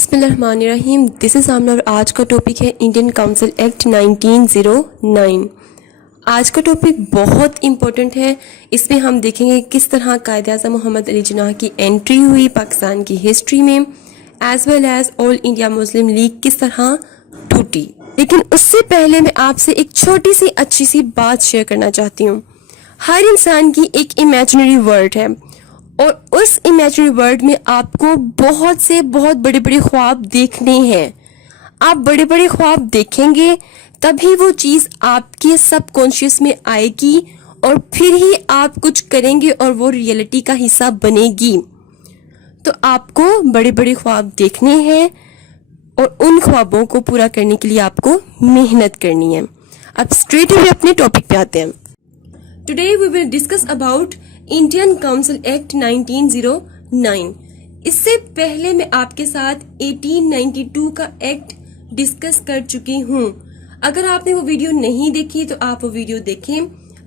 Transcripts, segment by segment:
بسم اللہ الرحمن الرحیم. دس از آمنہ اور آج کا ٹاپک ہے انڈین کاؤنسل ایکٹ 1909. آج کا ٹاپک بہت امپورٹنٹ ہے. اس میں ہم دیکھیں گے کس طرح قائد اعظم محمد علی جناح کی انٹری ہوئی پاکستان کی ہسٹری میں، as well as All India Muslim League کس طرح ٹوٹی. لیکن اس سے پہلے میں آپ سے ایک چھوٹی سی اچھی سی بات شیئر کرنا چاہتی ہوں. ہر انسان کی ایک امیجنری ورلڈ ہے، اور اس امیجنری ورلڈ میں آپ کو بہت بڑے بڑے خواب دیکھنے ہیں. آپ بڑے بڑے خواب دیکھیں گے تبھی وہ چیز آپ کے سب کانشیس میں آئے گی، اور پھر ہی آپ کچھ کریں گے اور وہ ریئلٹی کا حصہ بنے گی. تو آپ کو بڑے بڑے خواب دیکھنے ہیں اور ان خوابوں کو پورا کرنے کے لیے آپ کو محنت کرنی ہے. اب اسٹریٹ اوے اپنے ٹاپک پہ آتے ہیں. Today we will discuss about Indian Council Act 1909. اس سے پہلے میں آپ کے ساتھ 1892 کا ایکٹ ڈسکس کر چکی ہوں. اگر آپ نے وہ ویڈیو نہیں دیکھی تو آپ وہ ویڈیو دیکھیں،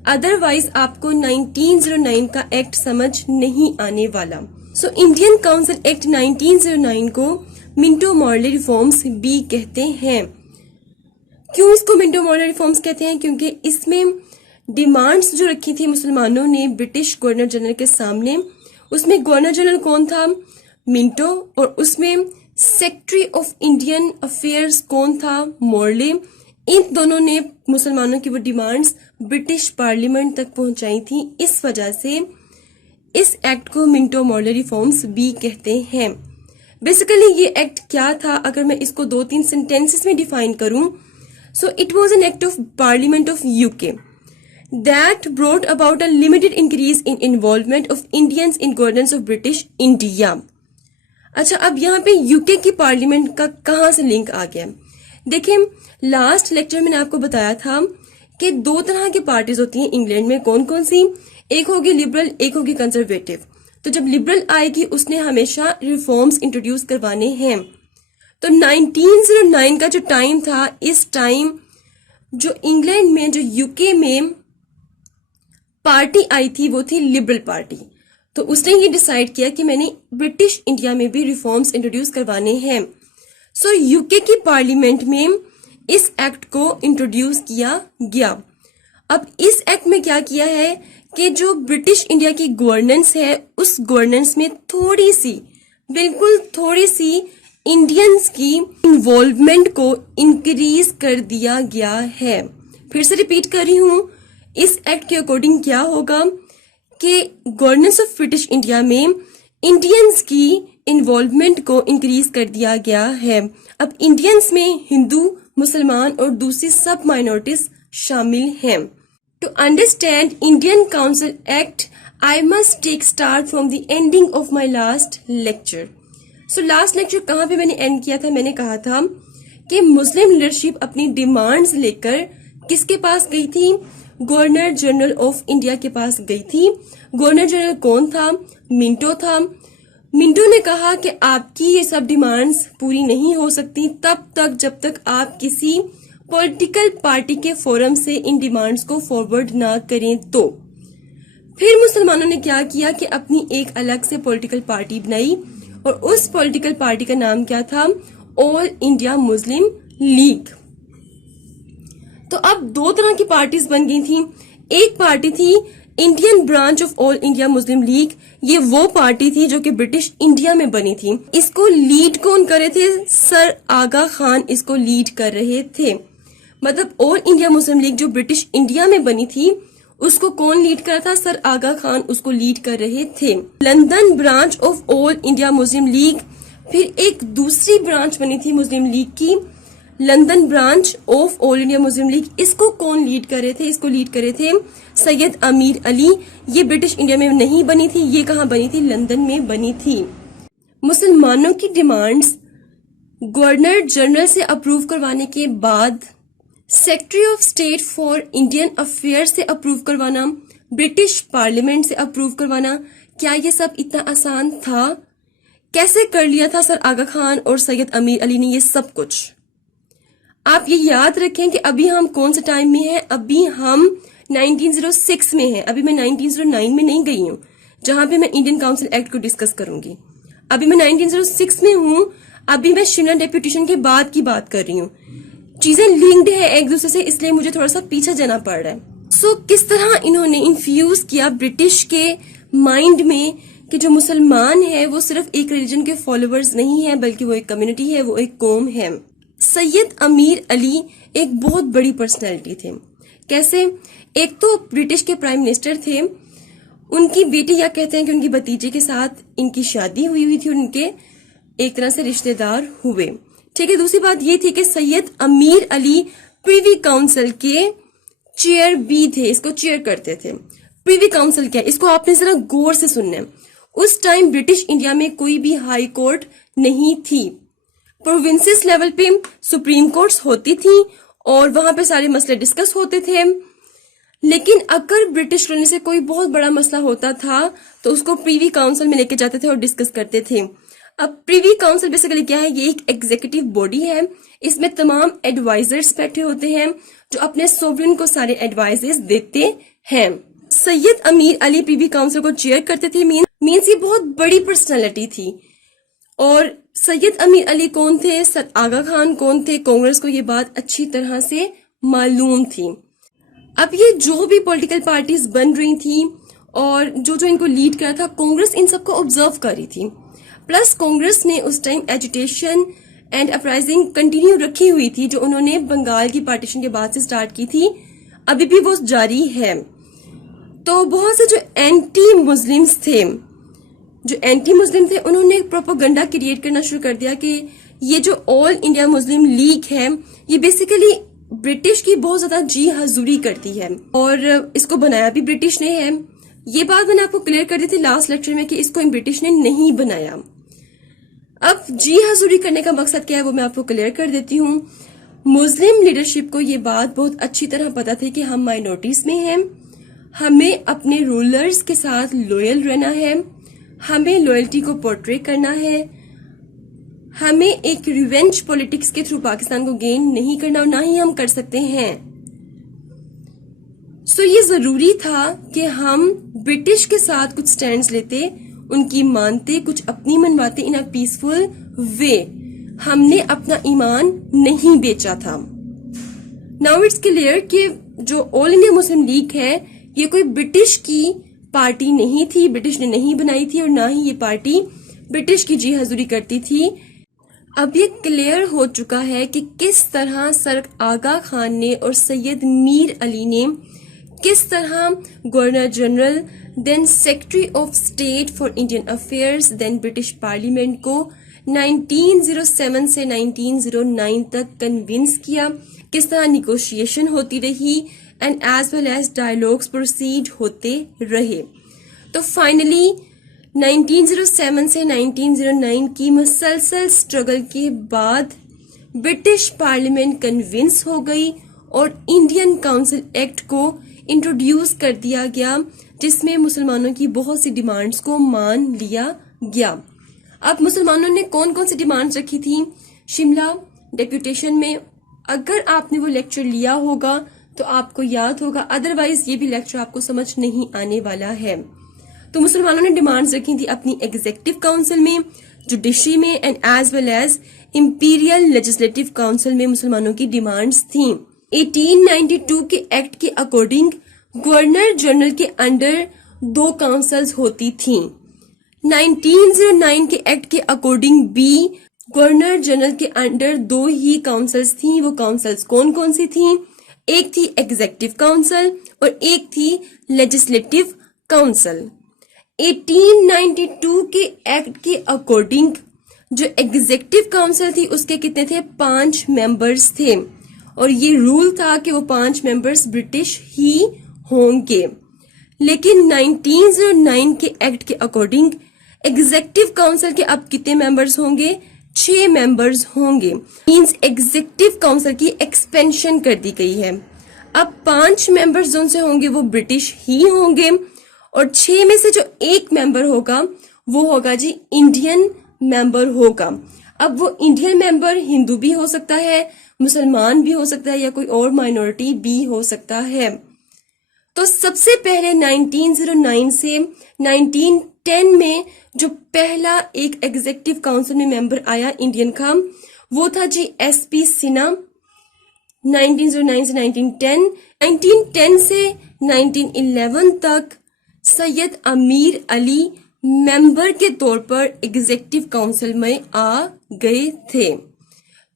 ادروائز آپ کو 1909 کا ایکٹ سمجھ نہیں آنے والا. سو انڈین کاؤنسل ایکٹ 1909 کو منٹو مارلے ریفارمز بھی کہتے ہیں. کیوں اس کو منٹو مارلے ریفارمز کہتے ہیں؟ کیونکہ اس میں ڈیمانڈز جو رکھی تھی مسلمانوں نے برٹش گورنر جنرل کے سامنے، اس میں گورنر جنرل کون تھا؟ منٹو. اور اس میں سیکرٹری آف انڈین افیئرز کون تھا؟ مارلے. ان دونوں نے مسلمانوں کی وہ ڈیمانڈز برٹش پارلیمنٹ تک پہنچائی تھی. اس وجہ سے اس ایکٹ کو منٹو مارلے ریفارمز بھی کہتے ہیں. بیسیکلی یہ ایکٹ کیا تھا؟ اگر میں اس کو 2-3 سینٹینسز میں ڈیفائن کروں، so it was an act of parliament of UK that brought about a limited increase in involvement of Indians in governance of British India. اچھا، اب یہاں پہ UK کی پارلیمنٹ کا کہاں سے لنک آ گیا؟ دیکھیں، لاسٹ لیکچر میں نے آپ کو بتایا تھا کہ 2 طرح کی پارٹیز ہوتی ہیں انگلینڈ میں. کون کون سی؟ ایک ہوگی لبرل، ایک ہوگی کنزرویٹو. تو جب لبرل آئے گی اس نے ہمیشہ ریفارمز انٹروڈیوس کروانے ہیں. تو 1909 کا جو ٹائم تھا، اس ٹائم جو انگلینڈ میں، جو UK میں پارٹی آئی تھی وہ تھی لبرل پارٹی. تو اس نے یہ ڈیسائیڈ کیا کہ میں نے برٹش انڈیا میں بھی ریفارمز انٹروڈیوس کروانے ہیں. سو UK کی پارلیمنٹ میں اس ایکٹ کو انٹروڈیوس کیا گیا. اب اس ایکٹ میں کیا کیا ہے کہ جو برٹش انڈیا کی گورننس ہے، اس گورننس میں تھوڑی سی، بالکل تھوڑی سی انڈینز کی انوالومنٹ کو انکریز کر دیا گیا ہے. پھر سے ریپیٹ کر رہی ہوں، اس ایکٹ کے اکارڈنگ کیا ہوگا کہ گورننس آف برٹش انڈیا میں انڈینز کی انوالومنٹ کو انکریز کر دیا گیا ہے. اب انڈینز میں ہندو، مسلمان اور دوسری سب مائنورٹیز شامل ہیں. To understand Indian Council Act I must take start from the ending of my last lecture. So last lecture کہاں پہ میں نے اینڈ کیا تھا؟ میں نے کہا تھا کہ مسلم لیڈرشپ اپنی ڈیمانڈز لے کر کس کے پاس گئی تھی؟ گورنر جنرل آف انڈیا کے پاس گئی تھی. گورنر جنرل کون تھا؟ منٹو تھا. منٹو نے کہا کہ آپ کی یہ سب ڈیمانڈز پوری نہیں ہو سکتی تب تک جب تک آپ کسی پولیٹیکل پارٹی کے فورم سے ان ڈیمانڈز کو فارورڈ نہ کریں. تو پھر مسلمانوں نے کیا کیا کہ اپنی ایک الگ سے پولیٹیکل پارٹی بنائی، اور اس پولیٹیکل پارٹی کا نام کیا تھا؟ آل انڈیا مسلم لیگ. تو اب 2 طرح کی پارٹیز بن گئی تھیں. ایک پارٹی تھی Indian branch of all India Muslim league. یہ وہ پارٹی تھی جو کہ برٹش انڈیا میں بنی تھی. اس کو لیڈ کون کر رہے تھے؟ سر آغا خان اس کو لیڈ کر رہے تھے. مطلب آل انڈیا مسلم لیگ جو برٹش انڈیا میں بنی تھی، اس کو کون لیڈ کر رہا تھا؟ سر آغا خان اس کو لیڈ کر رہے تھے. London branch of all India Muslim League, پھر ایک دوسری برانچ بنی تھی مسلم لیگ کی، London branch of all India Muslim League. اس کو کون لیڈ کر رہے تھے؟ اس کو لیڈ کر رہے تھے سید امیر علی. یہ برٹش انڈیا میں نہیں بنی تھی، یہ کہاں بنی تھی؟ لندن میں بنی تھی. مسلمانوں کی ڈیمانڈز گورنر جنرل سے اپروو کروانے کے بعد secretary of State for Indian affair سے اپروو کروانا، برٹش پارلیمنٹ سے اپروو کروانا، کیا یہ سب اتنا آسان تھا؟ کیسے کر لیا تھا سر آغا خان اور سید امیر علی نے یہ سب کچھ؟ آپ یہ یاد رکھیں کہ ابھی ہم کون سے ٹائم میں ہیں؟ ابھی ہم 1906 میں ہیں. ابھی میں 1909 میں نہیں گئی ہوں جہاں پہ میں انڈین کاؤنسل ایکٹ کو ڈسکس کروں گی. ابھی میں 1906 میں ہوں. ابھی میں شملہ ڈیپوٹیشن کے بعد کی بات کر رہی ہوں. چیزیں لنکڈ ہے ایک دوسرے سے، اس لیے مجھے تھوڑا سا پیچھے جانا پڑ رہا ہے. سو کس طرح انہوں نے انفیوز کیا برٹش کے مائنڈ میں کہ جو مسلمان ہے وہ صرف ایک ریلیجن کے فالوورز نہیں ہیں بلکہ وہ ایک کمیونٹی ہے، وہ ایک قوم ہے. سید امیر علی ایک بہت بڑی پرسنالٹی تھے. کیسے؟ ایک تو برٹش کے پرائم منسٹر تھے، ان کی بیٹی یا کہتے ہیں کہ ان کی بھتیجے کے ساتھ ان کی شادی ہوئی تھی، ان کے ایک طرح سے رشتہ دار ہوئے. ٹھیک ہے. دوسری بات یہ تھی کہ سید امیر علی پریوی کاؤنسل کے چیئر بھی تھے، اس کو چیئر کرتے تھے. پریوی کاؤنسل کیا ہے اس کو آپ نے ذرا غور سے سننا ہے. اس ٹائم برٹش انڈیا میں کوئی بھی ہائی کورٹ نہیں تھی. پروونسز لیول پہ سپریم کورٹس ہوتی تھی اور وہاں پہ سارے مسئلے ڈسکس ہوتے تھے. لیکن اگر برٹش کالونی سے کوئی بہت بڑا مسئلہ ہوتا تھا تو اس کو پریوی کاؤنسل میں لے کے جاتے تھے اور ڈسکس کرتے تھے. اب پریوی کاؤنسل بیسیکلی کیا ہے؟ یہ ایک ایگزیکٹو باڈی ہے. اس میں تمام ایڈوائزرز بیٹھے ہوتے ہیں جو اپنے سوورن کو سارے ایڈوائزز دیتے ہیں. سید امیر علی پریوی کاؤنسل کو چیئر کرتے تھے. مینس یہ بہت بڑی پرسنالٹی تھی. اور سید امیر علی کون تھے؟ سر آغا خان کون تھے؟ کانگریس کو یہ بات اچھی طرح سے معلوم تھی. اب یہ جو بھی پولیٹیکل پارٹیز بن رہی تھیں اور جو ان کو لیڈ کر رہا تھا، کانگریس ان سب کو آبزرو کر رہی تھی. پلس کانگریس نے اس time agitation and uprising continue رکھی ہوئی تھی جو انہوں نے بنگال کی پارٹیشن کے بعد سے سٹارٹ کی تھی، ابھی بھی وہ جاری ہے. تو بہت سے جو اینٹی مسلم تھے انہوں نے پروپیگنڈا کریٹ کرنا شروع کر دیا کہ یہ جو آل انڈیا مسلم لیگ ہے یہ بیسیکلی برٹش کی بہت زیادہ جی حضوری کرتی ہے اور اس کو بنایا بھی برٹش نے ہے. یہ بات میں نے آپ کو کلیئر کر دی تھی لاسٹ لیکچر میں کہ اس کو برٹش نے نہیں بنایا. اب جی حضوری کرنے کا مقصد کیا ہے وہ میں آپ کو کلیئر کر دیتی ہوں. مسلم لیڈرشپ کو یہ بات بہت اچھی طرح پتا تھی کہ ہم مائنورٹیز میں ہیں، ہمیں اپنے رولرز کے ساتھ لوئل رہنا ہے، ہمیں لوئلٹی کو پورٹری کرنا ہے، ہمیں ایک ریونج پولیٹکس کے تھرو پاکستان کو گین نہیں کرنا اور نہ ہی ہم کر سکتے ہیں. سو یہ ضروری تھا کہ ہم برٹش کے ساتھ کچھ سٹینڈز لیتے، ان کی مانتے، کچھ اپنی منواتے ان اے پیسفل وے. ہم نے اپنا ایمان نہیں بیچا تھا. ناؤ اٹس کلیئر کہ جو آل انڈیا مسلم لیگ ہے یہ کوئی برٹش کی پارٹی نہیں تھی، برٹش نے نہیں بنائی تھی اور نہ ہی یہ پارٹی برٹش کی جی حضوری کرتی تھی. اب یہ کلیئر ہو چکا ہے کہ کس طرح سر آغا خان نے اور سید میر علی نے کس طرح Governor General then Secretary of State for Indian Affairs then British Parliament کو 1907 سے 1909 تک کنونس کیا، کس طرح نیگوشیشن ہوتی رہی and as well as dialogues proceed ہوتے رہے. تو فائنلی 1907 سے 1909 کی مسلسل سٹرگل کے بعد برٹش پارلیمنٹ کنونس ہو گئی اور انڈین کاؤنسل ایکٹ کو انٹروڈیوس کر دیا گیا جس میں مسلمانوں کی بہت سی ڈیمانڈز کو مان لیا گیا. اب مسلمانوں نے کون کون سی ڈیمانڈز رکھی تھیں شملہ ڈیپوٹیشن میں؟ اگر آپ نے وہ لیکچر لیا ہوگا تو آپ کو یاد ہوگا، ادروائز یہ بھی لیکچر آپ کو سمجھ نہیں آنے والا ہے. تو مسلمانوں نے ڈیمانڈز رکھی تھی اپنی ایگزیکٹو کاؤنسل میں، جوڈیشری میں and as well as imperial legislative council میں مسلمانوں کی ڈیمانڈز تھیں. 1892 کے ایکٹ کے اکارڈنگ گورنر جنرل کے انڈر 2 کاؤنسلز ہوتی تھیں. 1909 کے ایکٹ کے اکارڈنگ بھی گورنر جنرل کے انڈر 2 ہی کاؤنسلز تھیں. وہ کاؤنسلز کون کون سی تھیں؟ ایک تھی ایگزیکٹو کاؤنسل اور ایک تھی لیجسلیٹو کاؤنسل. 1892 کے ایکٹ کے اکارڈنگ جو ایگزیکٹو کاؤنسل تھی اس کے کتنے تھے؟ 5 ممبرز تھے اور یہ رول تھا کہ وہ 5 ممبرز برٹش ہی ہوں گے. لیکن 1909 کے ایکٹ کے اکارڈنگ ایگزیکٹو کاؤنسل کے اب کتنے ممبرز ہوں گے؟ 6 ممبرز ہوں گے. مینس ایگزیکٹو کاؤنسل کی ایکسپینشن کر دی گئی ہے. اب 5 ممبرز جن سے ہوں گے وہ برٹش ہی ہوں گے اور 6 میں سے جو ایک ممبر ہوگا وہ ہوگا جی انڈین ممبر ہوگا. اب وہ انڈین ممبر ہندو بھی ہو سکتا ہے، مسلمان بھی ہو سکتا ہے یا کوئی اور مائنورٹی بھی ہو سکتا ہے. تو سب سے پہلے 1909 سے 1910 میں جو پہلا ایک ایگزیکٹو کاؤنسل میں ممبر آیا انڈین کا وہ تھا جی ایس پی سنہا. 1909 سے 1910. 1910 سے 1911 تک سید امیر علی ممبر کے طور پر ایگزیکٹو کاؤنسل میں آ گئے تھے.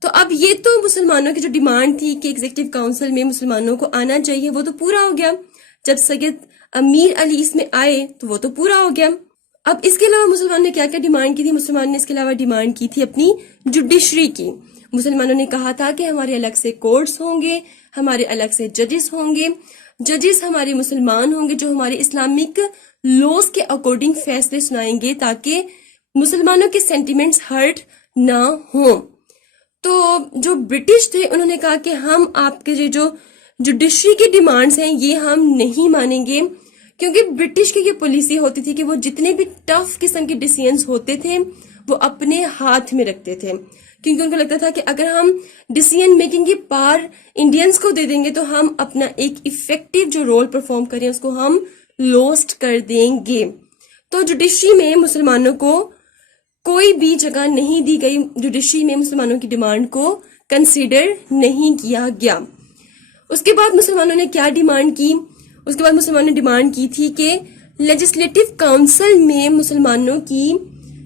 تو اب یہ تو مسلمانوں کی جو ڈیمانڈ تھی کہ ایگزیکٹو کاؤنسل میں مسلمانوں کو آنا چاہیے وہ تو پورا ہو گیا. جب سید امیر علی اس میں آئے تو وہ تو پورا ہو گیا. اب اس کے علاوہ مسلمانوں نے کیا کیا ڈیمانڈ کی تھی؟ مسلمانوں نے اس کے علاوہ ڈیمانڈ کی تھی اپنی جوڈیشری کی. مسلمانوں نے کہا تھا کہ ہمارے الگ سے کورٹس ہوں گے, ہمارے الگ سے ججز ہوں گے, ججز ہمارے مسلمان ہوں گے جو ہمارے اسلامک لوز کے اکارڈنگ فیصلے سنائیں گے تاکہ مسلمانوں کے سینٹیمنٹس ہرٹ نہ ہوں. تو جو برٹش تھے انہوں نے کہا کہ ہم آپ کے جو جوڈیشری کی ڈیمانڈز ہیں یہ ہم نہیں مانیں گے, کیونکہ برٹش کی یہ پالیسی ہوتی تھی کہ وہ جتنے بھی ٹف قسم کے ڈیسیژنز ہوتے تھے وہ اپنے ہاتھ میں رکھتے تھے, کیونکہ ان کو لگتا تھا کہ اگر ہم ڈیسیژن میکنگ کی پار انڈینز کو دے دیں گے تو ہم اپنا ایک ایفیکٹو جو رول پرفارم کریں اس کو ہم لوسٹ کر دیں گے. تو جوڈیشری میں مسلمانوں کو کوئی بھی جگہ نہیں دی گئی, جوڈیشری میں مسلمانوں کی ڈیمانڈ کو کنسیڈر نہیں کیا گیا. اس کے بعد مسلمانوں نے کیا ڈیمانڈ کی؟ اس کے بعد مسلمانوں نے ڈیمانڈ کی تھی کہ لیجسلیٹو کاؤنسل میں مسلمانوں کی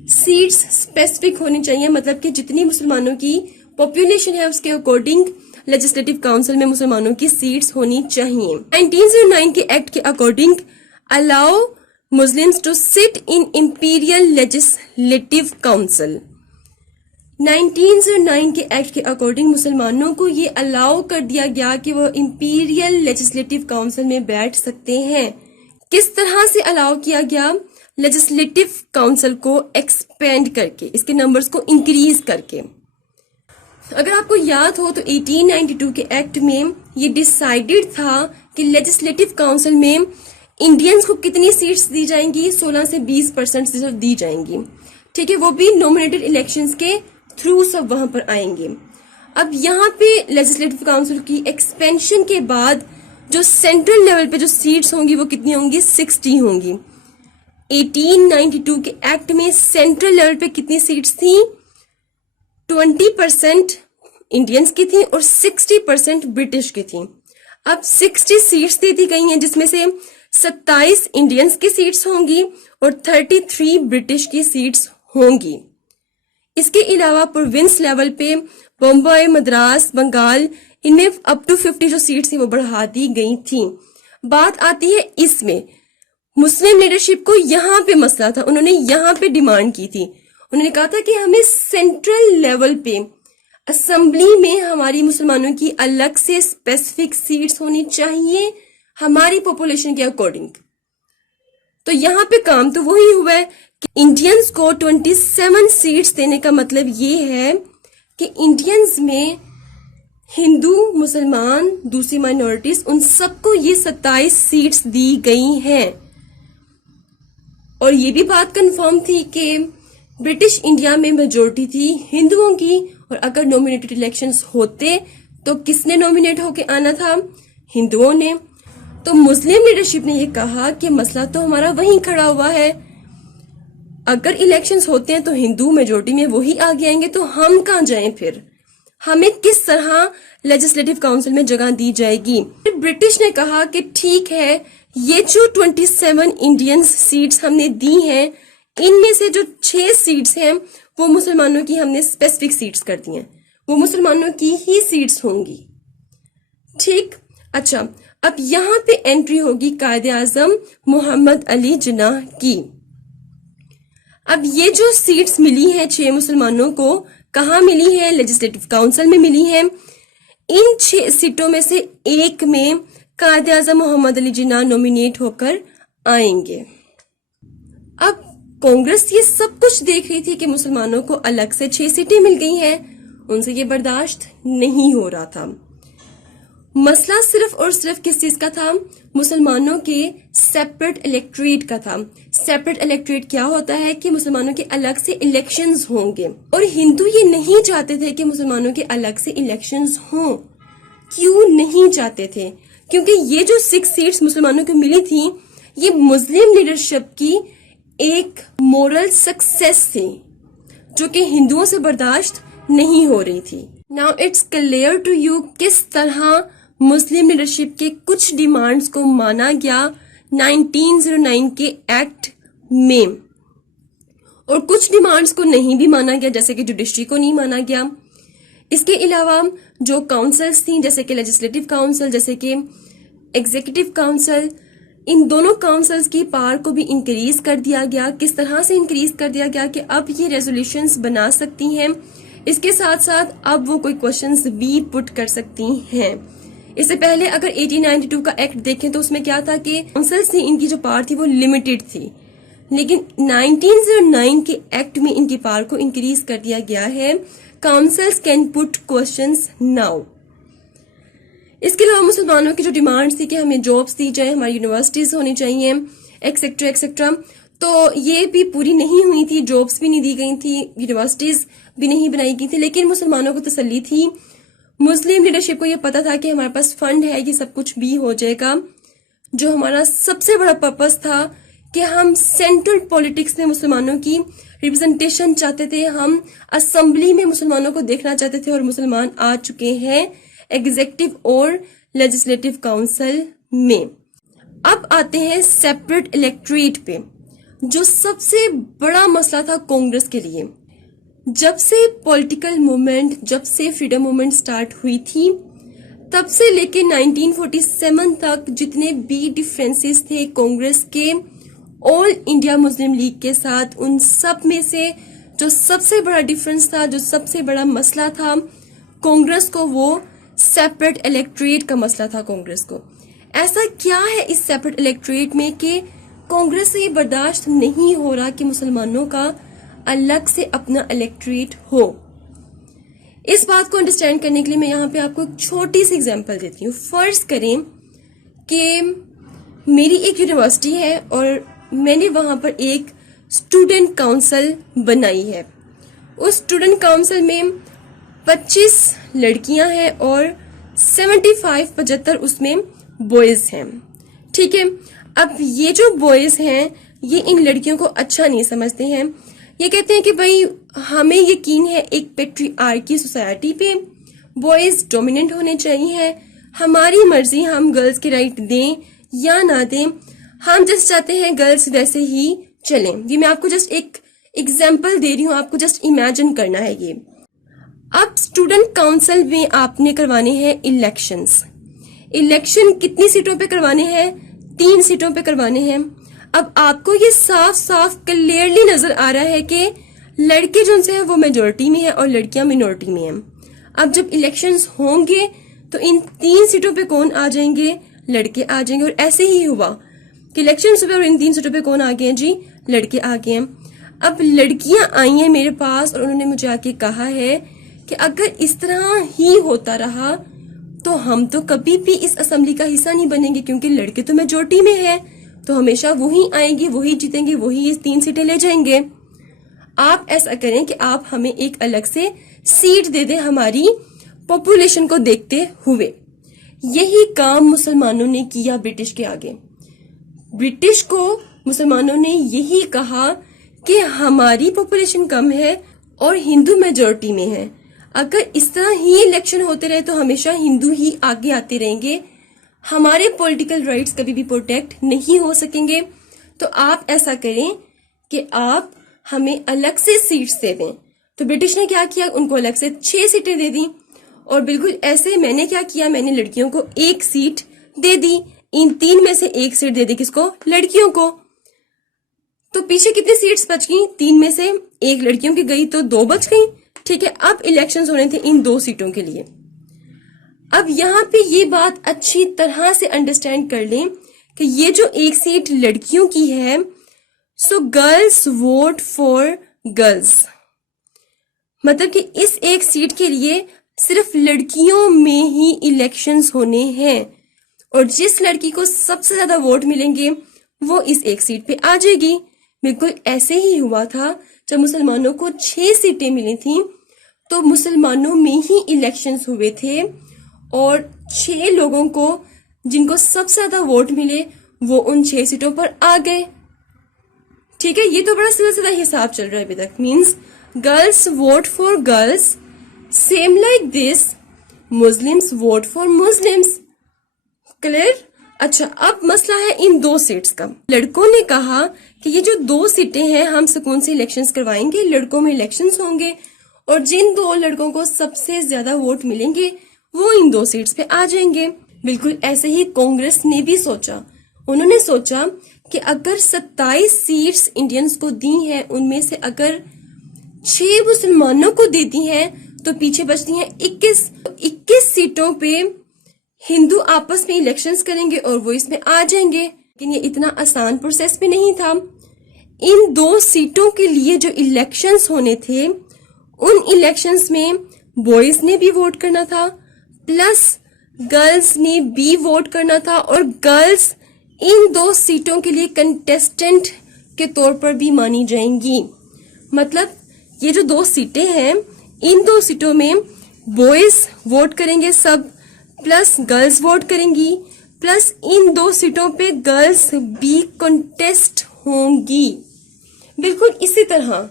سیٹس اسپیسیفک ہونی چاہیے, مطلب کہ جتنی مسلمانوں کی پاپولیشن ہے اس کے اکارڈنگ لیجسلیٹو کاؤنسل میں مسلمانوں کی سیٹس ہونی چاہیے. 1909 کے ایکٹ کے according allow Muslims to sit in Imperial legislative council. 1909 کے ایکٹ کے اکارڈنگ مسلمانوں کو یہ الاؤ کر دیا گیا کہ وہ امپیریل لیجسلیٹو کاؤنسل میں بیٹھ سکتے ہیں. کس طرح سے الاؤ کیا گیا؟ لیجسلیٹو کاؤنسل کو ایکسپینڈ کر کے, اس کے نمبرز کو انکریز کر کے. اگر آپ کو یاد ہو تو 1892 کے ایکٹ میں یہ ڈیسائیڈڈ تھا کہ لیجسلیٹو کاؤنسل میں انڈینز کو کتنی سیٹس دی جائیں گی؟ 16 سے 20% صرف دی جائیں گی. ٹھیک ہے, وہ بھی نومینیٹڈ الیکشنز کے تھرو سب وہاں پر آئیں گے. اب یہاں پہ لیجسلیٹو کاؤنسل کی ایکسپینشن کے بعد جو سینٹرل لیول پہ جو سیٹس ہوں گی وہ کتنی ہوں گی؟ 60 ہوں گی. 1892 کے ایکٹ میں سینٹرل لیول پہ کتنی سیٹس تھیں؟ 20% انڈینز کی تھیں اور 60% برٹش کی تھیں. اب 60 سیٹس دے دی گئی ہیں جس میں سے 27 انڈینز کی سیٹس ہوں گی اور 33 برٹش کی سیٹس ہوں گی. اس کے علاوہ پروونس لیول پہ بمبئی, مدراس, بنگال, ان میں اپ ٹو 50 جو سیٹس تھیں وہ بڑھا دی گئی تھیں. بات آتی ہے اس میں مسلم لیڈرشپ کو یہاں پہ مسئلہ تھا, انہوں نے یہاں پہ ڈیمانڈ کی تھی. انہوں نے کہا تھا کہ ہمیں سینٹرل لیول پہ اسمبلی میں ہماری مسلمانوں کی الگ سے اسپیسیفک سیٹس ہونی چاہیے ہماری پاپولیشن کے اکارڈنگ. تو یہاں پہ کام تو وہی ہوا ہے کہ انڈینز کو 27 سیٹس دینے کا مطلب یہ ہے کہ انڈینز میں ہندو, مسلمان, دوسری مائنورٹیز ان سب کو یہ 27 سیٹس دی گئی ہیں. اور یہ بھی بات کنفرم تھی کہ برٹش انڈیا میں میجورٹی تھی ہندوؤں کی, اور اگر نومینیٹڈ الیکشنز ہوتے تو کس نے نومینیٹ ہو کے آنا تھا؟ ہندوؤں نے. تو مسلم لیڈرشپ نے یہ کہا کہ مسئلہ تو ہمارا وہیں کھڑا ہوا ہے, اگر الیکشنز ہوتے ہیں تو ہندو میجورٹی میں وہی آگے آئیں گے تو ہم کہاں جائیں, پھر ہمیں کس طرح لیجسلیٹو کاؤنسل میں جگہ دی جائے گی. برٹش نے کہا کہ ٹھیک ہے, یہ جو 27 انڈینز سیٹس ہم نے دی ہیں ان میں سے جو 6 سیٹس ہیں وہ مسلمانوں کی ہم نے اسپیسیفک سیٹس کر دی ہیں, وہ مسلمانوں کی ہی سیٹس ہوں گی. ٹھیک, اچھا اب یہاں پہ انٹری ہوگی قائد اعظم محمد علی جناح کی. اب یہ جو سیٹس ملی ہیں 6 مسلمانوں کو کہاں ملی ہے؟ لیجسلیٹو کاؤنسل میں ملی ہیں. ان 6 سیٹوں میں سے ایک میں قائد اعظم محمد علی جناح نومینیٹ ہو کر آئیں گے. اب کانگریس یہ سب کچھ دیکھ رہی تھی کہ مسلمانوں کو الگ سے 6 سیٹیں مل گئی ہیں, ان سے یہ برداشت نہیں ہو رہا تھا. مسئلہ صرف اور صرف کس چیز کا تھا؟ مسلمانوں کے سیپریٹ الیکٹریٹ کا تھا. سیپریٹ الیکٹریٹ کیا ہوتا ہے کہ مسلمانوں کے الگ سے الیکشنز ہوں گے, اور ہندو یہ نہیں چاہتے تھے کہ مسلمانوں کے الگ سے الیکشنز ہوں. کیوں نہیں چاہتے تھے؟ کیونکہ یہ جو 6 سیٹس مسلمانوں کو ملی تھی یہ مسلم لیڈرشپ کی ایک مورل سکسیس تھی جو کہ ہندوؤں سے برداشت نہیں ہو رہی تھی. Now it's clear to you کس طرح مسلم لیڈرشپ کے کچھ ڈیمانڈز کو مانا گیا 1909 کے ایکٹ میں اور کچھ ڈیمانڈز کو نہیں بھی مانا گیا، جیسے کہ جوڈیشری کو نہیں مانا گیا. اس کے علاوہ جو کاؤنسلز تھیں جیسے کہ لیجسلیٹو کاؤنسل، جیسے کہ ایگزیکٹو کاؤنسل، ان دونوں کاؤنسلز کی پاور کو بھی انکریز کر دیا گیا. کس طرح سے انکریز کر دیا گیا کہ اب یہ ریزولوشنز بنا سکتی ہیں، اس کے ساتھ ساتھ اب وہ کوئی کوشچنز بھی پٹ کر سکتی ہیں. اس سے پہلے اگر 1892 کا ایکٹ دیکھیں تو اس میں کیا تھا کہ کاؤنسلز تھی، ان کی جو پاور تھی وہ لمیٹڈ تھی، لیکن 1909 کے ایکٹ میں ان کی پاور کو انکریز کر دیا گیا ہے. Councils can put questions now. اس کے علاوہ مسلمانوں کی جو ڈیمانڈز تھی کہ ہمیں جابس دی جائیں، ہماری یونیورسٹیز ہونی چاہیے، ایکسیکٹرا ایکسیکٹرا، تو یہ بھی پوری نہیں ہوئی تھی. جابس بھی نہیں دی گئی تھی، یونیورسٹیز بھی نہیں بنائی گئی تھی، لیکن مسلمانوں کو تسلی تھی، مسلم لیڈرشپ کو یہ پتا تھا کہ ہمارے پاس فنڈ ہے، یہ سب کچھ بھی ہو جائے گا. جو ہمارا سب سے بڑا پرپس تھا کہ ہم سینٹرل پولیٹکس میں مسلمانوں کی ریپرزنٹیشن چاہتے تھے، ہم اسمبلی میں مسلمانوں کو دیکھنا چاہتے تھے، اور مسلمان آ چکے ہیں ایگزیکٹو اور لیجسلیٹو کاؤنسل میں. اب آتے ہیں سیپریٹ الیکٹوریٹ پہ، جو سب سے بڑا مسئلہ تھا کانگریس کے لیے. جب سے پولیٹیکل موومنٹ، جب سے فریڈم موومنٹ سٹارٹ ہوئی تھی، تب سے لے کے 1947 تک جتنے بھی ڈفرینسز تھے کانگریس کے آل انڈیا مسلم لیگ کے ساتھ، ان سب میں سے جو سب سے بڑا ڈفرینس تھا، جو سب سے بڑا مسئلہ تھا کانگریس کو، وہ سیپریٹ الیکٹوریٹ کا مسئلہ تھا کانگریس کو. ایسا کیا ہے اس سیپریٹ الیکٹوریٹ میں کہ کانگریس سے یہ برداشت نہیں ہو رہا کہ مسلمانوں کا الگ سے اپنا الیکٹوریٹ ہو؟ اس بات کو انڈرسٹینڈ کرنے کے لیے میں یہاں پہ آپ کو ایک چھوٹی سی اگزامپل دیتی ہوں. فرض کریں کہ میری ایک یونیورسٹی ہے اور میں نے وہاں پر ایک اسٹوڈنٹ کاؤنسل بنائی ہے. اس اسٹوڈنٹ کاؤنسل میں 25 لڑکیاں ہیں اور 75 اس میں بوائز ہیں. ٹھیک ہے، اب یہ جو بوائز ہیں یہ ان لڑکیوں کو اچھا نہیں سمجھتے ہیں. یہ کہتے ہیں کہ بھائی ہمیں یقین ہے ایک پیٹریارکی سوسائٹی پہ، بوائز ڈومیننٹ ہونے چاہیے، ہماری مرضی، ہم گرلز کے رائٹ دیں یا نہ دیں، ہم جیسے چاہتے ہیں گرلز ویسے ہی چلیں. یہ میں آپ کو جسٹ ایک ایگزامپل دے رہی ہوں، آپ کو جسٹ امیجن کرنا ہے یہ. اب اسٹوڈنٹ کاؤنسل میں آپ نے کروانے ہیں الیکشنز. الیکشن کتنی سیٹوں پہ کروانے ہیں؟ 3 سیٹوں پہ کروانے ہیں. اب آپ کو یہ صاف صاف کلیئرلی نظر آ رہا ہے کہ لڑکے جو سے ہیں وہ میجورٹی میں ہیں اور لڑکیاں منورٹی میں ہیں. اب جب الیکشنز ہوں گے تو ان 3 سیٹوں پہ کون آ جائیں گے؟ لڑکے آ جائیں گے. اور ایسے ہی ہوا کہ الیکشنز ہوئے اور ان 3 سیٹوں پہ کون آ گئے ہیں؟ جی لڑکے آ گئے ہیں. اب لڑکیاں آئی ہیں میرے پاس اور انہوں نے مجھے آ کے کہا ہے کہ اگر اس طرح ہی ہوتا رہا تو ہم تو کبھی بھی اس اسمبلی کا حصہ نہیں بنیں گے، کیونکہ لڑکے تو میجورٹی میں ہیں، تو ہمیشہ وہی آئیں گے، وہی جیتیں گے، وہی اس 3 سیٹیں لے جائیں گے. آپ ایسا کریں کہ آپ ہمیں ایک الگ سے سیٹ دے دیں ہماری پاپولیشن کو دیکھتے ہوئے. یہی کام مسلمانوں نے کیا برٹش کے آگے. برٹش کو مسلمانوں نے یہی کہا کہ ہماری پاپولیشن کم ہے اور ہندو میجورٹی میں ہے، اگر اس طرح ہی الیکشن ہوتے رہے تو ہمیشہ ہندو ہی آگے آتے رہیں گے، ہمارے پولیٹیکل رائٹس کبھی بھی پروٹیکٹ نہیں ہو سکیں گے. تو آپ ایسا کریں کہ آپ ہمیں الگ سے سیٹس دے دیں. تو برٹش نے کیا کیا؟ ان کو الگ سے 6 سیٹیں دے دیں. اور بالکل ایسے میں نے کیا کیا؟ میں نے لڑکیوں کو 1 سیٹ دے دی. ان 3 میں سے 1 سیٹ دے دی کس کو؟ لڑکیوں کو. تو پیچھے کتنی سیٹس بچ گئیں؟ 3 میں سے 1 لڑکیوں کی گئی تو 2 بچ گئیں. ٹھیک ہے، اب الیکشنز ہونے تھے ان 2 سیٹوں کے لیے. اب یہاں پہ یہ بات اچھی طرح سے انڈرسٹینڈ کر لیں کہ یہ جو 1 سیٹ لڑکیوں کی ہے، سو گرلز ووٹ فار گرلز، مطلب کہ اس 1 سیٹ کے لیے صرف لڑکیوں میں ہی الیکشنز ہونے ہیں، اور جس لڑکی کو سب سے زیادہ ووٹ ملیں گے وہ اس 1 سیٹ پہ آ جائے گی. بالکل ایسے ہی ہوا تھا جب مسلمانوں کو 6 سیٹیں ملی تھیں تو مسلمانوں میں ہی الیکشنز ہوئے تھے، اور 6 لوگوں کو جن کو سب سے زیادہ ووٹ ملے وہ ان 6 سیٹوں پر آ گئے. ٹھیک ہے, یہ تو بڑا سیدھا سیدھا حساب چل رہا ہے ابھی تک. Means girls vote for girls, same like this Muslims vote for Muslims. Clear? اچھا, اب مسئلہ ہے ان 2 سیٹس کا. لڑکوں نے کہا کہ یہ جو 2 سیٹیں ہیں ہم سکون سے الیکشنز کروائیں گے, لڑکوں میں الیکشنز ہوں گے اور جن 2 لڑکوں کو سب سے زیادہ ووٹ ملیں گے وہ ان 2 سیٹس پہ آ جائیں گے. بالکل ایسے ہی کانگریس نے بھی سوچا. انہوں نے سوچا کہ اگر 27 سیٹس انڈینز کو دی ہیں, ان میں سے اگر 6 مسلمانوں کو دیتی ہیں تو پیچھے بچتی ہیں 21 سیٹوں پہ ہندو آپس میں الیکشنز کریں گے اور وہ اس میں آ جائیں گے. لیکن یہ اتنا آسان پروسیس بھی نہیں تھا. ان 2 سیٹوں کے لیے جو الیکشنز ہونے تھے ان الیکشنز میں بوائز نے بھی ووٹ کرنا تھا پلس گرلز نے بھی ووٹ کرنا تھا, اور گرلز ان 2 سیٹوں کے لیے کنٹیسٹنٹ کے طور پر بھی مانی جائیں گی. مطلب یہ جو 2 سیٹیں ہیں ان 2 سیٹوں میں بوائز ووٹ کریں گے سب, پلس گرلز ووٹ کریں گی, پلس ان 2 سیٹوں پہ گرلز بھی کنٹیسٹ ہوں گی. بالکل اسی طرح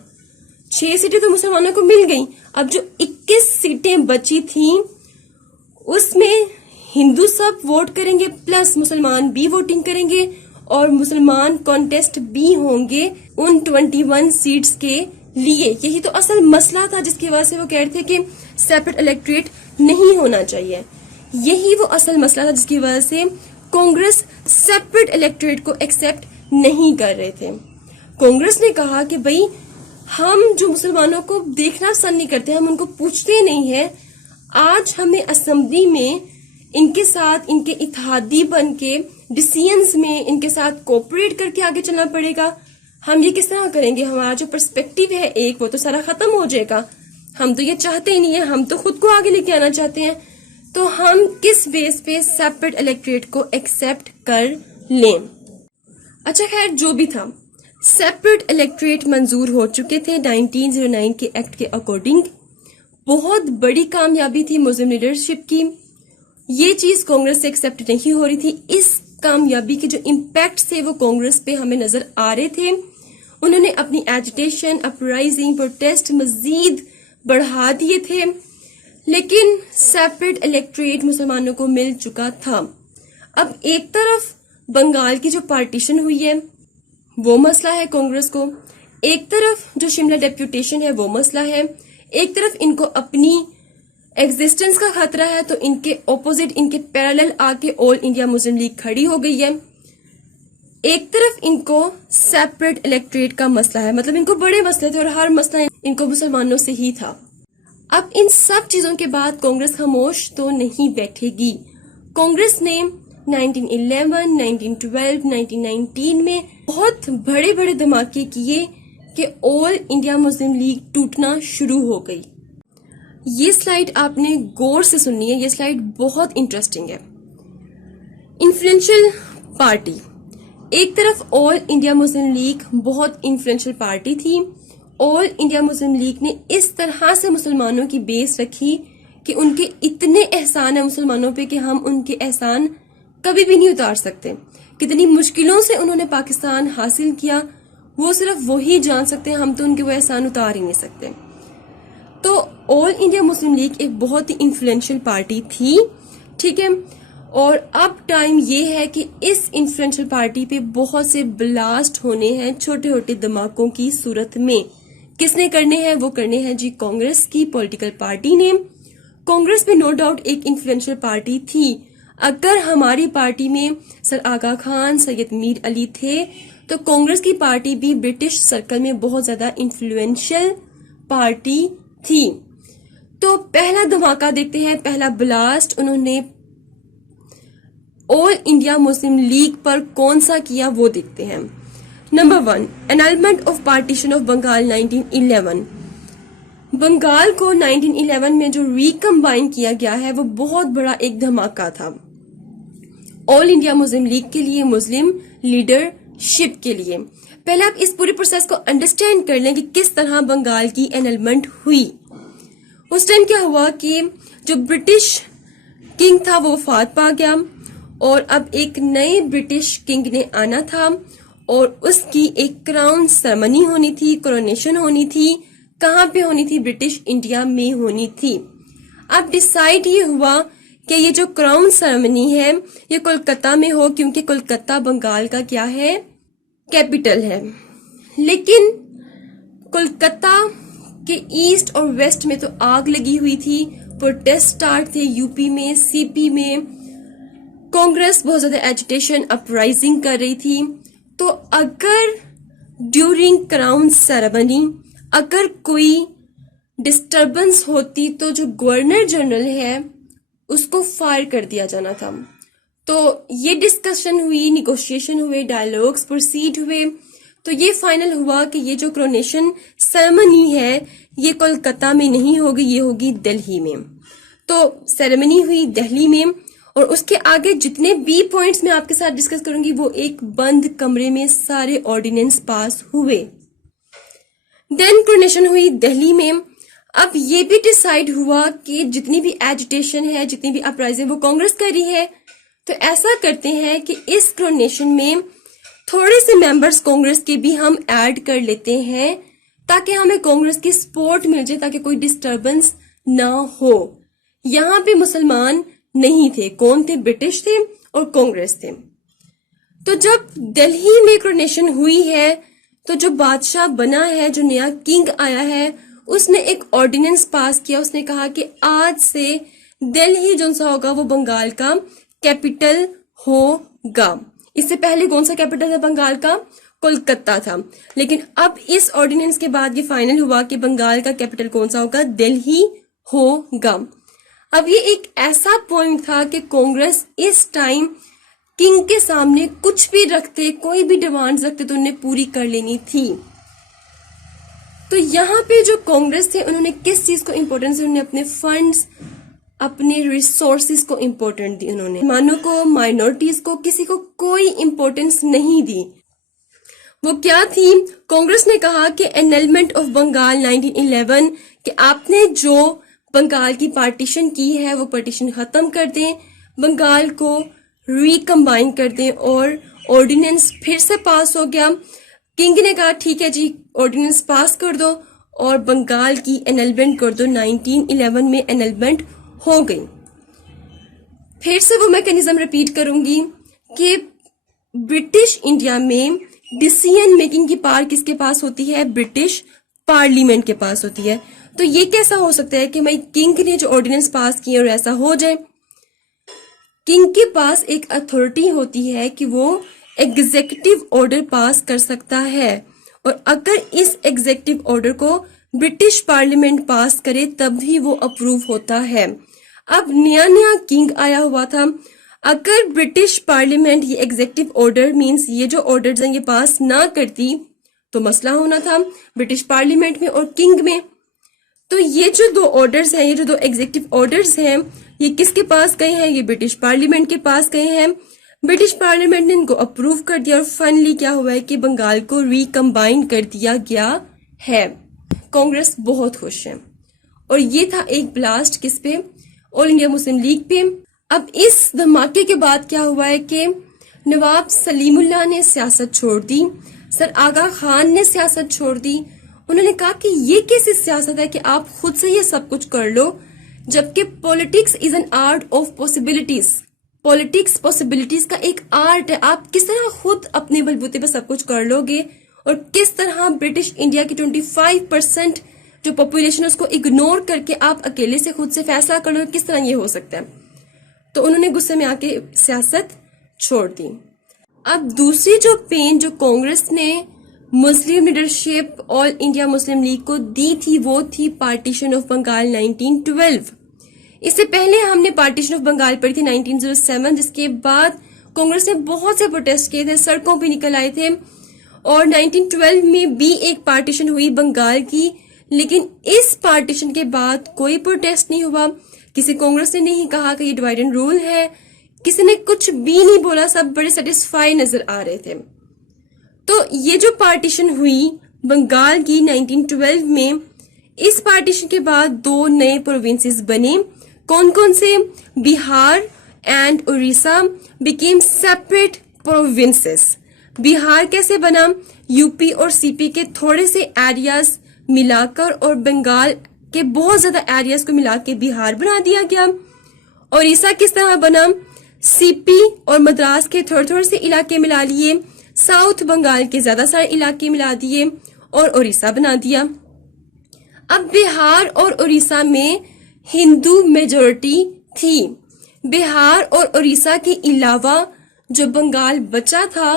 6 سیٹیں تو مسلمانوں کو مل گئیں. اب جو 21 سیٹیں بچی تھیں اس میں ہندو سب ووٹ کریں گے پلس مسلمان بھی ووٹنگ کریں گے اور مسلمان کانٹیسٹ بھی ہوں گے ان 21 سیٹس کے لیے. یہی تو اصل مسئلہ تھا جس کی وجہ سے وہ کہہ رہے تھے کہ سیپریٹ الیکٹریٹ نہیں ہونا چاہیے. یہی وہ اصل مسئلہ تھا جس کی وجہ سے کانگریس سیپریٹ الیکٹریٹ کو ایکسپٹ نہیں کر رہے تھے. کانگریس نے کہا کہ بھئی ہم جو مسلمانوں کو دیکھنا پسند نہیں کرتے, ہم ان کو پوچھتے نہیں ہیں, آج ہمیں اسمبلی میں ان کے ساتھ ان کے اتحادی بن کے ڈیسیژنز میں ان کے ساتھ کوپریٹ کر کے آگے چلنا پڑے گا. ہم یہ کس طرح کریں گے؟ ہمارا جو پرسپیکٹیو ہے ایک وہ تو سارا ختم ہو جائے گا. ہم تو یہ چاہتے ہی نہیں ہیں, ہم تو خود کو آگے لے کے آنا چاہتے ہیں. تو ہم کس بیس پہ سیپریٹ الیکٹریٹ کو ایکسپٹ کر لیں؟ اچھا خیر جو بھی تھا, سیپریٹ الیکٹریٹ منظور ہو چکے تھے 1909 کے ایکٹ کے اکارڈنگ. بہت بڑی کامیابی تھی مسلم لیڈرشپ کی. یہ چیز کانگریس سے ایکسپٹ نہیں ہو رہی تھی. اس کامیابی کے جو امپیکٹ تھے وہ کانگریس پہ ہمیں نظر آ رہے تھے. انہوں نے اپنی ایجیٹیشن, اپرائزنگ, پروٹیسٹ مزید بڑھا دیے تھے. لیکن سیپریٹ الیکٹریٹ مسلمانوں کو مل چکا تھا. اب ایک طرف بنگال کی جو پارٹیشن ہوئی ہے وہ مسئلہ ہے کانگریس کو, ایک طرف جو شملہ ڈیپوٹیشن ہے وہ مسئلہ ہے, ایک طرف ان کو اپنی ایگزسٹنس کا خطرہ ہے تو ان کے اپوزٹ, ان کے پیرالل آ کے آل انڈیا مسلم لیگ کھڑی ہو گئی ہے. ایک طرف ان کو سیپریٹ الیکٹریٹ کا مسئلہ ہے, مطلب ان کو بڑے مسئلے تھے اور ہر مسئلہ ان کو مسلمانوں سے ہی تھا. اب ان سب چیزوں کے بعد کانگریس خاموش تو نہیں بیٹھے گی. کانگریس نے 1911, 1912, 1919 میں بہت بڑے بڑے دھماکے کیے کہ آل انڈیا مسلم لیگ ٹوٹنا شروع ہو گئی. یہ سلائیڈ آپ نے غور سے سننی ہے, یہ سلائیڈ بہت انٹرسٹنگ ہے. انفلوئنشل پارٹی, ایک طرف آل انڈیا مسلم لیگ بہت انفلوئنشل پارٹی تھی. آل انڈیا مسلم لیگ نے اس طرح سے مسلمانوں کی بیس رکھی کہ ان کے اتنے احسان ہیں مسلمانوں پہ کہ ہم ان کے احسان کبھی بھی نہیں اتار سکتے. کتنی مشکلوں سے انہوں نے پاکستان حاصل کیا وہ صرف وہی جان سکتے ہیں, ہم تو ان کے وہ احسان اتار ہی نہیں سکتے. تو آل انڈیا مسلم لیگ ایک بہت ہی انفلوئنشل پارٹی تھی, ٹھیک ہے. اور اب ٹائم یہ ہے کہ اس انفلوئنشل پارٹی پہ بہت سے بلاسٹ ہونے ہیں چھوٹے چھوٹے دھماکوں کی صورت میں. کس نے کرنے ہیں؟ وہ کرنے ہیں جی کانگریس کی پولیٹیکل پارٹی نے. کانگریس بھی نو ڈاؤٹ ایک انفلوئنشل پارٹی تھی. اگر ہماری پارٹی میں سر آغا خان, سید میر علی تھے تو کانگریس کی پارٹی بھی برٹش سرکل میں بہت زیادہ انفلوئنشل پارٹی تھی. تو پہلا دھماکہ دیکھتے ہیں, پہلا بلاسٹ انہوں نے آل انڈیا مسلم لیگ پر کون سا کیا وہ دیکھتے ہیں. Number 1, annulment of partition of Bengal 1911. Bengal کو 1911 میں جو ریکمبائن کیا گیا ہے وہ بہت بڑا ایک دھماکہ تھا آل انڈیا مسلم لیگ کے لیے, مسلم لیڈرشپ کے لیے. پہلے آپ اس پورے پروسیس کو انڈرسٹینڈ کر لیں کہ کس طرح بنگال کی انالمنٹ ہوئی. اس ٹائم کیا ہوا کہ جو برٹش کنگ تھا وہ وفات پا گیا اور اب ایک نئے برٹش کنگ نے آنا تھا اور اس کی ایک کراؤن سرمنی ہونی تھی, کورونیشن ہونی تھی. کہاں پہ ہونی تھی؟ برٹش انڈیا میں ہونی تھی. اب ڈیسائیڈ یہ ہوا کہ یہ جو کراؤن سرمنی ہے یہ کولکتہ میں ہو, کیونکہ کولکتہ بنگال کا کیا ہے؟ کیپٹل ہے. لیکن کولکتہ کے ایسٹ اور ویسٹ میں تو آگ لگی ہوئی تھی, پروٹیسٹ سٹارٹ تھے یو پی میں, سی پی میں, کانگریس بہت زیادہ ایجیٹیشن اپرائزنگ کر رہی تھی. تو اگر ڈیورنگ کراؤن سیریمنی اگر کوئی ڈسٹربنس ہوتی تو جو گورنر جنرل ہے اس کو فائر کر دیا جانا تھا. تو یہ ڈسکشن ہوئی, نیگوشیشن ہوئے, ڈائیلاگس پروسیڈ ہوئے. تو یہ فائنل ہوا کہ یہ جو کرونیشن سیریمنی ہے یہ کولکتہ میں نہیں ہوگی, یہ ہوگی دہلی میں. تو سیریمنی ہوئی دہلی میں, اور اس کے آگے جتنے بھی پوائنٹس میں آپ کے ساتھ ڈسکس کروں گی وہ ایک بند کمرے میں سارے آرڈیننس پاس ہوئے. دین کرونیشن ہوئی دہلی میں. اب یہ بھی ڈیسائیڈ ہوا کہ جتنی بھی ایجیٹیشن ہے, جتنی بھی اپرائزنگ وہ کانگریس کر رہی ہے, تو ایسا کرتے ہیں کہ اس کرونیشن میں تھوڑے سے ممبرز کانگریس کے بھی ہم ایڈ کر لیتے ہیں تاکہ ہمیں کانگریس کی سپورٹ مل جائے, تاکہ کوئی ڈسٹربنس نہ ہو. یہاں پہ مسلمان نہیں تھے, کون تھے؟ برٹش تھے اور کانگریس تھے. تو جب دہلی میں کرونیشن ہوئی ہے تو جو بادشاہ بنا ہے, جو نیا کنگ آیا ہے, اس نے ایک آرڈیننس پاس کیا. اس نے کہا کہ آج سے دہلی جو سا ہوگا وہ بنگال کا کیپٹل ہوگا. اس سے پہلے کون سا کیپٹل تھا بنگال کا؟ کولکتہ تھا. لیکن اب اس آرڈیننس کے بعد یہ فائنل ہوا کہ بنگال کا کیپٹل کون سا ہوگا؟ دہلی ہوگا. اب یہ ایک ایسا پوائنٹ تھا کہ کانگریس اس ٹائم کنگ کے سامنے کچھ بھی رکھتے, کوئی بھی ڈیمانڈز رکھتے تو انہیں پوری کر لینی تھی. تو یہاں پہ جو کانگریس تھے انہوں نے کس چیز کو امپورٹنس دی؟ انہوں نے اپنے فنڈز, اپنے ریسورسز کو امپورٹنٹ دی. انہوں نے مسلمانوں کو, مائنورٹیز کو, کسی کو کوئی امپورٹنس نہیں دی. وہ کیا تھی؟ کانگریس نے کہا کہ انلمنٹ آف بنگال 1911, کہ آپ نے جو بنگال کی پارٹیشن کی ہے وہ پارٹیشن ختم کر دیں, بنگال کو ریکمبائن کر دیں. اور آرڈیننس پھر سے پاس ہو گیا. کنگ نے کہا ٹھیک ہے جی آرڈیننس پاس کر دو اور بنگال کی انلمنٹ کر دو. 1911 میں انلمنٹ ہو گئی. پھر سے وہ میکینزم ریپیٹ کروں گی کہ برٹش انڈیا میں ڈیسیژن میکنگ کی پار کس کے پاس ہوتی ہے؟ برٹش پارلیمنٹ کے پاس ہوتی ہے. تو یہ کیسا ہو سکتا ہے کہ میں کنگ نے جو آرڈیننس پاس کیے اور ایسا ہو جائے؟ کنگ کے پاس ایک اتھارٹی ہوتی ہے کہ وہ ایگزیکٹو آرڈر پاس کر سکتا ہے, اور اگر اس ایگزیکٹو آرڈر کو برٹش پارلیمنٹ پاس کرے تب بھی وہ اپروو ہوتا ہے. اب نیا کنگ آیا ہوا تھا, اگر برٹش پارلیمنٹ یہ ایگزیکٹو آرڈر مینس یہ جو آرڈرز ہیں یہ پاس نہ کرتی تو مسئلہ ہونا تھا برٹش پارلیمنٹ میں اور کنگ میں. تو یہ جو دو آرڈرز ہیں, یہ جو دو ایگزیکٹو آرڈرز ہیں, یہ کس کے پاس گئے ہیں؟ یہ برٹش پارلیمنٹ کے پاس گئے ہیں. برٹش پارلیمنٹ نے ان کو اپروو کر دیا اور فائنلی کیا ہوا ہے کہ بنگال کو ریکمبائن کر دیا گیا ہے. کانگریس بہت خوش ہے. اور یہ تھا ایک بلاسٹ کس پہ؟ آل انڈیا مسلم لیگ پہ. اب اس دھماکے کے بعد کیا ہوا ہے کہ نواب سلیم اللہ نے سیاست چھوڑ دی, سر آغا خان نے سیاست چھوڑ دی. انہوں نے کہا کہ یہ کیسی سیاست ہے کہ آپ خود سے یہ سب کچھ کر لو, جبکہ politics is an art of possibilities. Politics possibilities کا ایک آرٹ ہے. آپ کس طرح خود اپنے بلبوتے پہ سب کچھ کر لو گے, اور کس طرح برٹش انڈیا کی 25% جو پاپولیشن اس کو اگنور کر کے آپ اکیلے سے خود سے فیصلہ کر لو, کس طرح یہ ہو سکتا ہے؟ تو انہوں نے غصے میں آ کے سیاست چھوڑ دی. اب دوسری جو پین جو کانگریس نے مسلم لیڈرشپ آل انڈیا مسلم لیگ کو دی تھی وہ تھی پارٹیشن آف بنگال 1912. اس سے پہلے ہم نے پارٹیشن آف بنگال پڑھی تھی 1907, جس کے بعد کانگریس نے بہت سے پروٹیسٹ کیے تھے, سڑکوں پہ نکل آئے تھے, اور 1912 میں بھی ایک پارٹیشن ہوئی بنگال کی. لیکن اس پارٹیشن کے بعد کوئی پروٹیسٹ نہیں ہوا, کسی کانگریس نے نہیں کہا کہ یہ ڈیوائڈ اینڈ رول ہے, کسی نے کچھ بھی نہیں بولا, سب بڑے سیٹسفائی نظر آ رہے تھے. تو یہ جو پارٹیشن ہوئی بنگال کی 1912 میں, اس پارٹیشن کے بعد دو نئے پروونسز بنے. کون کون سے؟ Bihar and Orissa became separate provinces. Bihar کیسے بنا؟ یو پی اور سی پی کے تھوڑے سے ایریاز ملا کر اور بنگال کے بہت زیادہ ایریاز کو ملا کے بہار بنا دیا گیا. اڑیسہ کس طرح بنا؟ سی پی اور مدراس کے تھوڑے تھوڑے سے علاقے ملا لیے, ساؤتھ بنگال کے زیادہ سارے علاقے ملا دیے اور اڑیسہ بنا دیا. اب بہار اور اڑیسہ میں ہندو میجورٹی تھی. بہار اور اڑیسہ کے علاوہ جو بنگال بچا تھا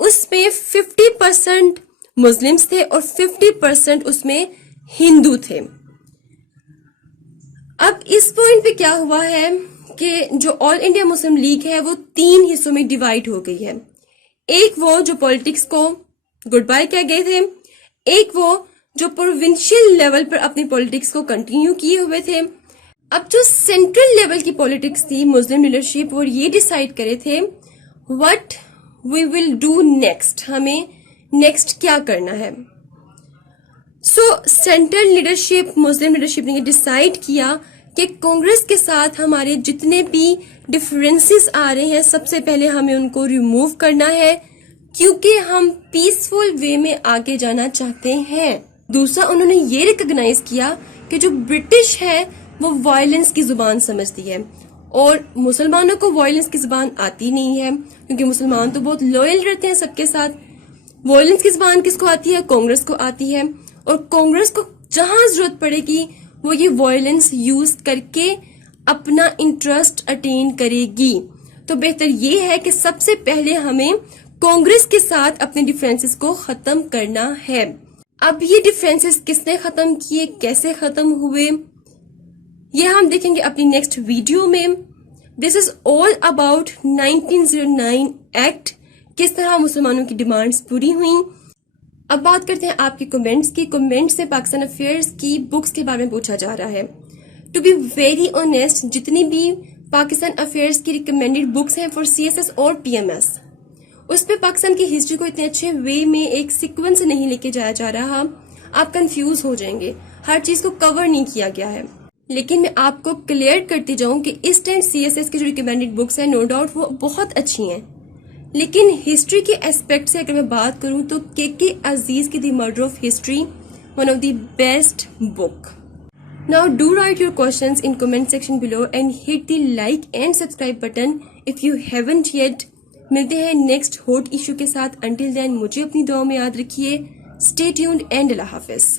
اس میں 50% مسلمز تھے اور 50% اس میں ہندو تھے. اب اس پوائنٹ پہ کیا ہوا ہے کہ جو آل انڈیا مسلم لیگ ہے وہ 3 حصوں میں ڈیوائیڈ ہو گئی ہے. ایک وہ جو پولیٹکس کو گڈ بائی کہہ گئے تھے, ایک وہ جو پروونشل لیول پر اپنی پولیٹکس کو کنٹینیو کیے ہوئے تھے. اب جو سینٹرل لیول کی پولیٹکس تھی مسلم لیڈرشپ, وہ یہ ڈیسائیڈ کرے تھے what we will do next, ہمیں نیکسٹ کیا کرنا ہے. سو سینٹرل لیڈرشپ مسلم لیڈرشپ نے یہ ڈیسائیڈ کیا کہ کانگریس کے ساتھ ہمارے جتنے بھی ڈفرینسز آ رہے ہیں سب سے پہلے ہمیں ان کو ریموو کرنا ہے کیونکہ ہم پیسفل وے میں آگے جانا چاہتے ہیں. دوسرا انہوں نے یہ ریکگنائز کیا کہ جو برٹش ہے وہ وائلنس کی زبان سمجھتی ہے اور مسلمانوں کو وائلنس کی زبان آتی نہیں ہے کیونکہ مسلمان تو بہت لوئل رہتے ہیں سب کے ساتھ. وائلنس کی زبان کس کو آتی ہے؟ کانگریس کو آتی ہے, اور کانگریس کو جہاں ضرورت پڑے گی وہ یہ وائلنس یوز کر کے اپنا انٹرسٹ اٹین کرے گی. تو بہتر یہ ہے کہ سب سے پہلے ہمیں کانگریس کے ساتھ اپنے ڈیفرنسز کو ختم کرنا ہے. اب یہ ڈیفرنسز کس نے ختم کیے, کیسے ختم ہوئے, یہ ہم دیکھیں گے اپنی نیکسٹ ویڈیو میں. دس از آل اباؤٹ 1909 ایکٹ, کس طرح مسلمانوں کی ڈیمانڈز پوری ہوئیں. اب بات کرتے ہیں آپ کے کمنٹس کی. کمنٹس میں پاکستان افیئرز کی بکس کے بارے میں پوچھا جا رہا ہے. ٹو بی ویری آنیسٹ, جتنی بھی پاکستان افیئرز کی ریکمینڈیڈ بکس ہیں فار سی ایس ایس اور پی ایم ایس, اس پہ پاکستان کی ہسٹری کو اتنے اچھے وے میں ایک سیکوینس نہیں لے کے جایا جا رہا. آپ کنفیوز ہو جائیں گے, ہر چیز کو کور نہیں کیا گیا ہے. لیکن میں آپ کو کلیئر کرتی جاؤں کہ اس ٹائم سی ایس ایس کی جو ریکمینڈیڈ بکس ہیں نو ڈاؤٹ وہ بہت اچھی ہیں, لیکن ہسٹری کے اسپیکٹ سے اگر میں بات کروں تو کے عزیز کی the murder of history one of the best book. Now do write your questions in comment section below and hit the like and subscribe button if you haven't yet. ملتے ہیں next hot issue کے ساتھ. Until then مجھے اپنی دعاؤں میں یاد رکھیے. Stay tuned and اللہ حافظ.